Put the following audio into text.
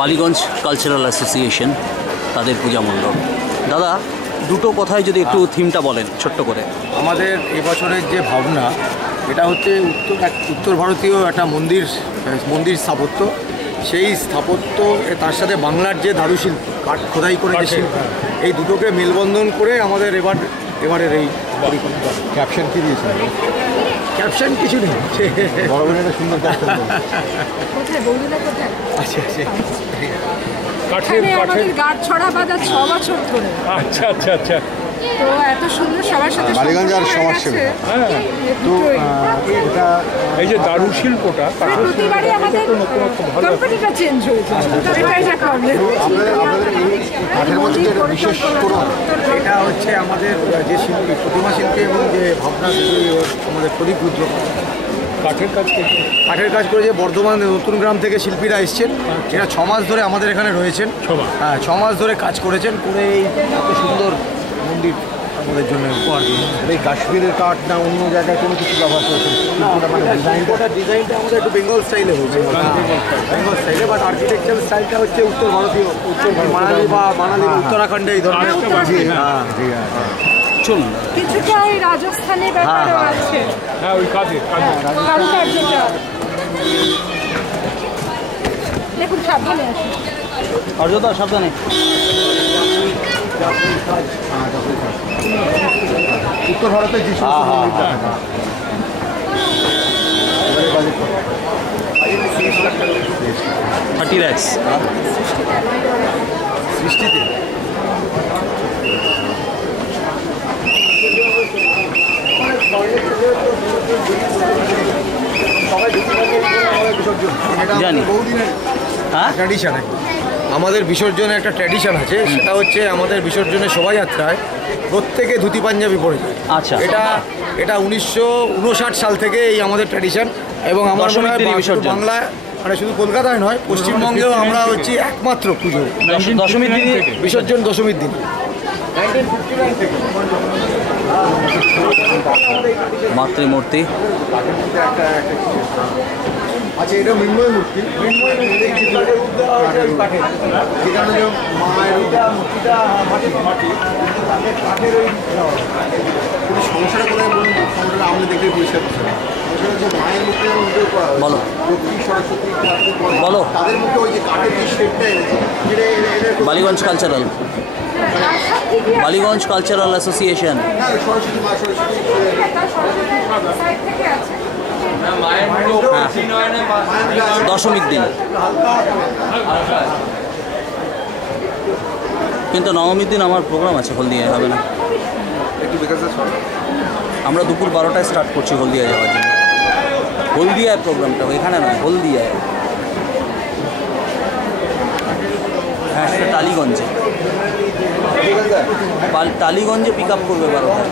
Ballygunge cultural association তাদের পূজা মণ্ডপ। দাদা দুটো কথায় যদি একটু থিমটা বলেন ছোট্ট করে। আমাদের এবছরের যে ভাবনা এটা হচ্ছে উত্তর ভারতীয় একটা মন্দির স্থাপত্য, সেই স্থাপত্য তার সাথে বাংলার যে দারুশিল্প কাঠ খোদাই করে যে শিল্প, এই দুটোকে মেলবন্ধন করে আমাদের এবারের এই পরিকল্পনা। ক্যাপশন কি দিয়েছেন? ক্যাপশন কিছু নেই, বড় বড় একটা সুন্দর ক্যাপশন। আচ্ছা আমাদের গাঢ় ছড়া বাঁধা 6 বছর ধরে। আচ্ছা আচ্ছা আচ্ছা। তো এত সুন্দর সবার সাথে বালিগঞ্জ আর সমাজসেবী। তো এটা এই যে দারুশিল্পটা প্রতিবারই আমাদের কোম্পানিটা চেঞ্জ হয়েছে, এটাই যা প্রবলেম। আপনাদের এই কাঠের মধ্যে যে একটা বিশেষ কোনো এটা হচ্ছে আমাদের যে শিল্পী, প্রতিমা শিল্পী এবং যে ভাবনা আমাদের প্রদীপ রুদ্র কাঠের কাজ করে যে বর্ধমান নতুন গ্রাম থেকে শিল্পীরা এসছেন, এরা 6 মাস ধরে আমাদের এখানে রয়েছেন। হ্যাঁ, 6 মাস ধরে কাজ করেছেন, করে এই এত সুন্দর মন্দির আমাদের জন্য উপহার দিয়েছেন। এই কাশ্মীরের কাঠ না অন্য জায়গায় কোনো কিছু ব্যবহার করেছেন? ডিজাইনটা আমাদের একটু বেঙ্গল স্টাইলে হয়েছে, বেঙ্গল স্টাইলে, বাট আর্কিটেকচার স্টাইলটা হচ্ছে উত্তর ভারতীয়, মানালি বা উত্তরাখণ্ডে এই ধরনের। চলুন কিছুটা ওই রাজস্থানের ব্যাপারও আছে। হ্যাঁ, ওই কাজে কারুকার্যটা দেখুন, সাবধানে আসুন। অর্জদা সাবধানে। উত্তর ভারতের যে সমস্ত মন্দির দেখা যায়। 30 lakhs সৃষ্টিতে জানি। হ্যাঁ, ট্র্যাডিশন আমাদের বিসর্জনে একটা ট্র্যাডিশন আছে, সেটা হচ্ছে আমাদের বিসর্জনের শোভাযাত্রায় প্রত্যেকে ধুতি পাঞ্জাবি পরে যায়। আচ্ছা। এটা 1959 সাল থেকে এই আমাদের ট্র্যাডিশন, এবং আমার মনে হয় বাংলায় মানে শুধু কলকাতায় নয়, পশ্চিমবঙ্গেও আমরা হচ্ছে একমাত্র পুজো দশমীর দিন বিসর্জন, দশমীর দিন। মাতৃমূর্তি। আচ্ছা, এটা মৃন্ময় মূর্তি। সমস্যাটা কোথায় বলুন? সমস্যাটা আমাদের দেখে পরিষ্কার করছে না। মায়ের মুখে বলো লক্ষ্মী সরস্বতী বলো। তাদের মুখে ওই যে কাঠের যে শেপটা এনেছে, বালিগঞ্জ কালচারাল অ্যাসোসিয়েশন। সরস্বতী মা, সরস্বতী দশমীর দিন, কিন্তু নবমীর দিন আমার প্রোগ্রাম আছে, হলদিয়ায় হবে না। আমরা দুপুর 12টায় স্টার্ট করছি হলদিয়ায় যাওয়ার জন্য। হলদিয়ায় প্রোগ্রামটা, এখানে নয়, হলদিয়ায়। হ্যাঁ, সেটা টালিগঞ্জে। টালিগঞ্জে পিক আপ করবে 12টায়।